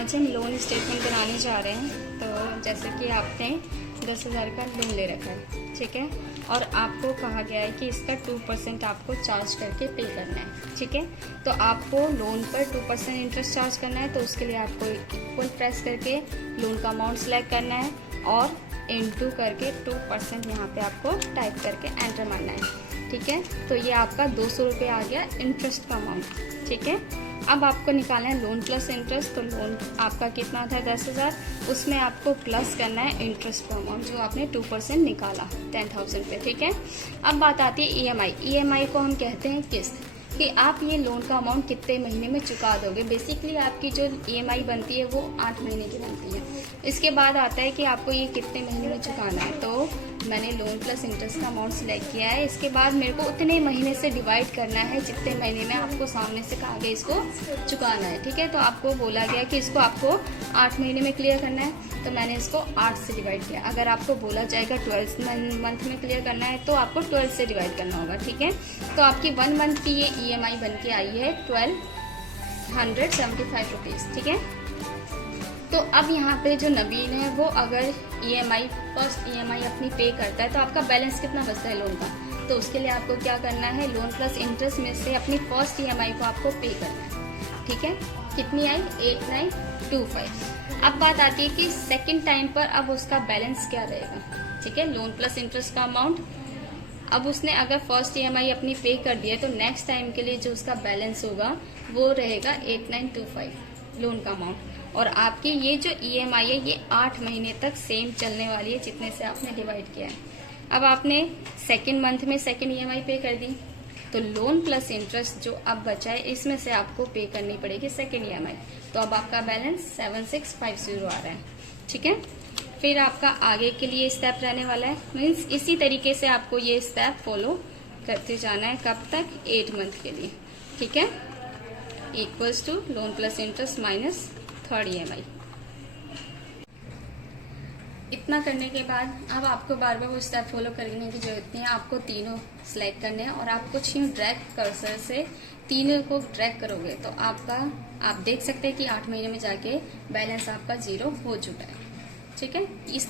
आज हम loan statement बनाने जा रहे हैं। तो जैसे कि आपने 10,000 का लोन ले रखा है, ठीक है, और आपको कहा गया है कि इसका 2% आपको चार्ज करके पे करना है, ठीक है। तो आपको लोन पर 2% इंटरेस्ट चार्ज करना है, तो उसके लिए आपको इक्वल प्रेस करके लोन का अमाउंट सेलेक्ट करना है और इनटू करके 2% यहाँ पे आपको टाइप करके एंटर मारना है, ठीक है। तो ये आपका 200 रुपये आ गया इंटरेस्ट का अमाउंट, ठीक है। अब आपको निकालना है लोन प्लस इंटरेस्ट। तो लोन आपका कितना था 10,000, उसमें आपको प्लस करना है इंटरेस्ट का अमाउंट जो आपने 2% निकाला 10,000 पे, ठीक है। अब बात आती है ईएमआई। ईएमआई को हम कहते हैं किस्त, कि आप ये लोन का अमाउंट कितने महीने में चुका दोगे। बेसिकली आपकी जो ईएमआई बनती है वो 8 महीने की बनती है। इसके बाद आता है कि आपको ये कितने महीने में चुकाना है। तो मैंने लोन प्लस इंटरेस्ट का अमाउंट सिलेक्ट किया है। इसके बाद मेरे को उतने महीने से डिवाइड करना है जितने महीने में आपको सामने से कहा गया इसको चुकाना है, ठीक है। तो आपको बोला गया कि इसको आपको 8 महीने में क्लियर करना है, तो मैंने इसको 8 से डिवाइड किया। अगर आपको बोला जाएगा 12 मंथ में क्लियर करना है तो आपको 12 से डिवाइड करना होगा, ठीक है। तो आपकी 1 मंथ की ये ईएमआई बन के आई है 1275 रुपीज़, ठीक है। तो अब यहाँ पे जो नवीन है वो अगर फर्स्ट ईएमआई अपनी पे करता है तो आपका बैलेंस कितना बचता है लोन का। तो उसके लिए आपको क्या करना है, लोन प्लस इंटरेस्ट में से अपनी फर्स्ट ईएमआई को आपको पे करना है, ठीक है। कितनी आई 8925। अब बात आती है कि सेकेंड टाइम पर अब उसका बैलेंस क्या रहेगा, ठीक है। लोन प्लस इंटरेस्ट का अमाउंट अब उसने अगर फर्स्ट ईएमआई अपनी पे कर दिया तो नेक्स्ट टाइम के लिए जो उसका बैलेंस होगा वो रहेगा 8925 लोन का अमाउंट। और आपकी ये जो ईएमआई है ये 8 महीने तक सेम चलने वाली है जितने से आपने डिवाइड किया है। अब आपने सेकेंड मंथ में सेकेंड ईएमआई पे कर दी, तो लोन प्लस इंटरेस्ट जो अब बचा है इसमें से आपको पे करनी पड़ेगी सेकेंड ईएमआई। तो अब आपका बैलेंस 7650 आ रहा है, ठीक है। फिर आपका आगे के लिए स्टेप रहने वाला है, मीन्स इसी तरीके से आपको ये स्टेप फॉलो करते जाना है। कब तक, 8 मंथ के लिए, ठीक है। Equals to loan plus interest minus third EMI. इतना करने के बाद अब आपको बार बार वो स्टेप फॉलो करने की जरूरत नहीं है। आपको तीनों सिलेक्ट करने हैं और आप कुछ ही ड्रैग कर्सर से तीनों को ड्रैग करोगे तो आप देख सकते हैं कि 8 महीने में जाके बैलेंस आपका 0 हो चुका है, ठीक है। इस